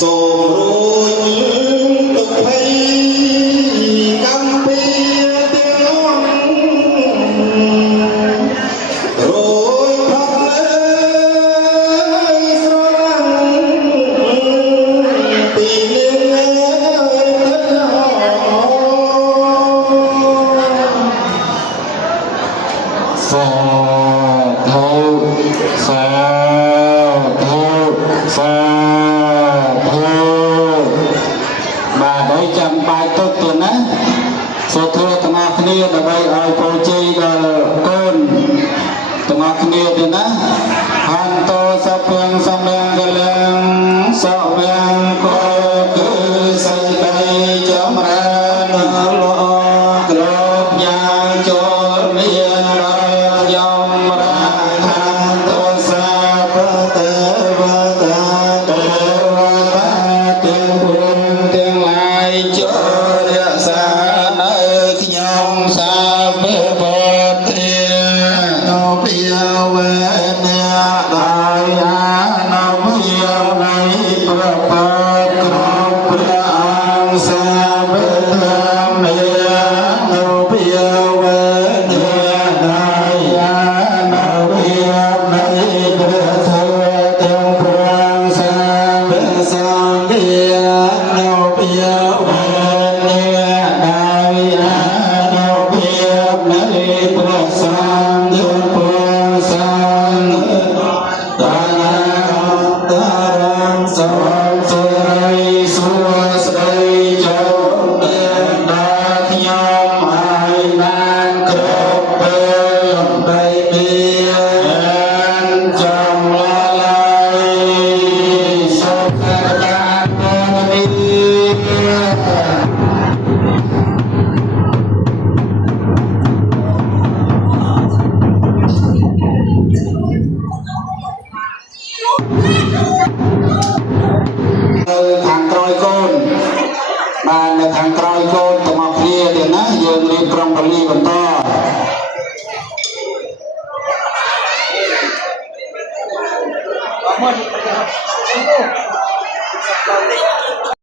សូមរួញទុកភ័យកម្មពីទាំងអរួយផុតលើស្រឡាញ់ពីនាងអើយសាធុសាធុសាបាទហើយចាំបាយទឹកទៅណាសូមធ្វើទាំងអស់គ្នាដើម្បីឲ្យ